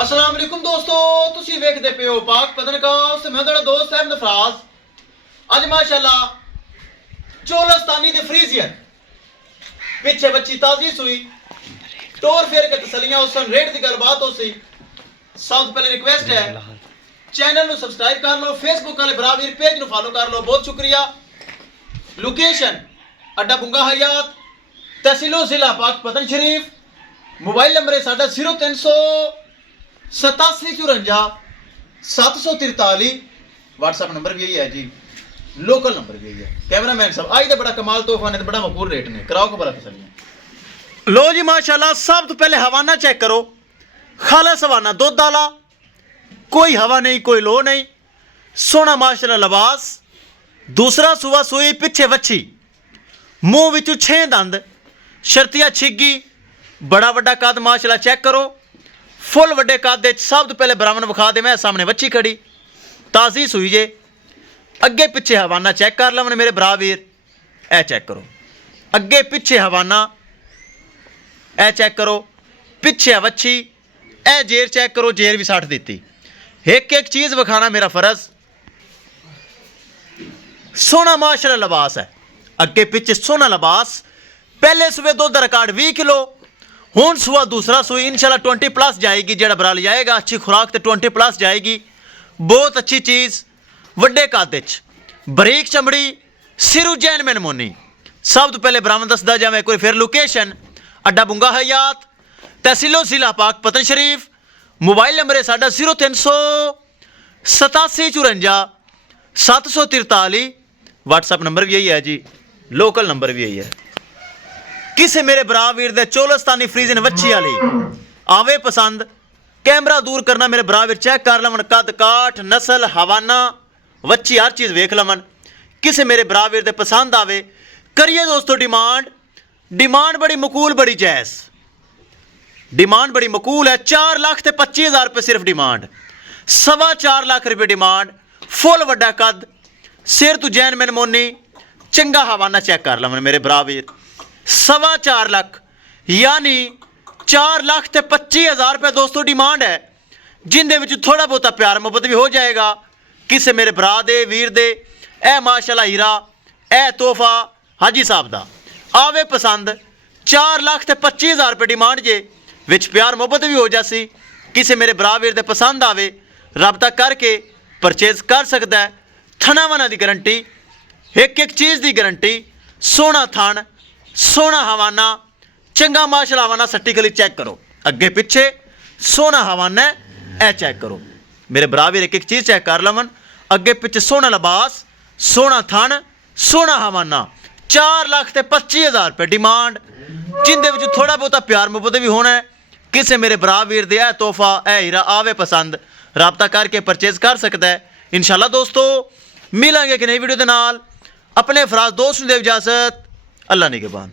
अस्सलाम वालेकुम दोस्तों, तुसी वेखदे पे हो पाक पतनकास। मैं तेरा दोस्त अहमद फराज। अज माशाल्लाह चोलस्तानी दे फ्रीजियन पिछे बच्ची ताजी सुई टोर फेर के तसलियां उसन रेट दी गलबात हो सी। सब तो पहले रिक्वेस्ट है चैनल नु सब्सक्राइब कर लो, फेसबुक वाले बराबर पेज नु फॉलो कर लो, बहुत शुक्रिया। लोकेशन अड्डा बुंगा हयात, तहसीलो जिला पाक पतन शरीफ। मोबाइल नंबर है साडा 038754 व्हाट्सएप नंबर भी यही है जी, लोकल नंबर भी यही है। कैमरामैन साहब आज तो बड़ा कमाल तोहफा ने, बड़ा मकबूल रेट ने, कराओ को बड़ा तसलियां। लो जी माशाल्लाह, सब तो पहले हवाना चेक करो। खालस हवाना दुध आला, कोई हवा नहीं कोई लो नहीं, सोना माशाल्लाह लिबास। दूसरा सुआ सुई पिछे वच्छी, मुंह विचों 6 दंद, शर्तिया छिग्गी, बड़ा वड्डा कद माशाल्लाह चेक करो। फुल वड्डे कद सब तो पहले ब्राह्मण विखा दे, मैं सामने वच्छी खड़ी ताज़ी सुई जे। अगे पिछे हवाना चेक कर लवन मेरे भरा वीर, ए चेक करो। अगे पिछे हवाना ए चेक करो, पिछे वच्छी ए जेर चेक करो, जेर भी 60 दी। एक एक चीज़ विखाना मेरा फर्ज। सोना माशाल्लाह लिबास है, अगे पिछे सोना लिबास। पहले सुबह दुध का रिकॉर्ड 20 किलो, हुण सुबह दूसरा सुई इंशाल्लाह 20+ जाएगी। जेड़ा बराल जाएगा अच्छी खुराक तो 20+ जाएगी। बहुत अच्छी चीज़, वड्डे कद बरीक चमड़ी, सिरू जैन में नमूनी। सब तो पहले ब्राह्मण दसदा जा मैं कोई फिर लोकेशन अड्डा बुंगा हयात, तहसीलो जिला पाक पतन शरीफ। मोबाइल नंबर है साडा 038754 743। व्हाट्सएप नंबर भी यही है जी, लोकल नंबर भी यही है। किसे मेरे भरा वीर दे चोलस्तानी फ्रीजन वच्छी वाली आवे पसंद, कैमरा दूर करना मेरे भरा वीर चेक कर लवन, कद काठ नस्ल हवाना वच्छी हर चीज़ वेख लवन। किसे मेरे भरा वीर दे पसंद आवे करिए दोस्तों डिमांड बड़ी मकूल, बड़ी जायज़ डिमांड, बड़ी मकूल है। 4,25,000 रुपये सिर्फ डिमांड, 4.25 लाख रुपये डिमांड। फुल वड्डा कद, सिर तू जैन मैन मोनी, चंगा हवाना चेक कर लवन मेरे भरा वीर। 4.25 लाख यानी 4,25,000 रुपये दोस्तों डिमांड है, जिंदे विच थोड़ा बहुता प्यार मुहब्बत भी हो जाएगा। किसे मेरे भरा दे वीर दे ए माशाल्लाह हीरा, ए तोहफा हाजी साहब दा आवे पसंद। 4,25,000 रुपये डिमांड जे, विच प्यार मुहब्बत भी हो जासी। किसे मेरे भरा वीर दे पसंद आवे रबता करके परचेज कर सकता है। थनावना की गारंटी, एक एक चीज़ की गारंटी। सोना थन, सोना हवाना, चंगा माशाल्लाह हवाना। सट्टी गली चेक करो, अगे पिछे सोना हवाना ए चेक करो मेरे भरा वीर, एक एक चीज़ चेक कर लवन। अगे पिछे सोना लिबास, सोना थन, सोना हवाना। 4,25,000 रुपये डिमांड, जिंदे विच थोड़ा बहुता प्यार मुहब्बत भी होना है। किसे मेरे भरा वीर दे ए तोहफा ए हीरा आवे पसंद, रबता करके परचेज कर सकता है। इंशाल्लाह दोस्तों मिलेंगे कि नई वीडियो के नाल। अपने फराज दोस्त दे इजाजत, अल्लाह निगहबान।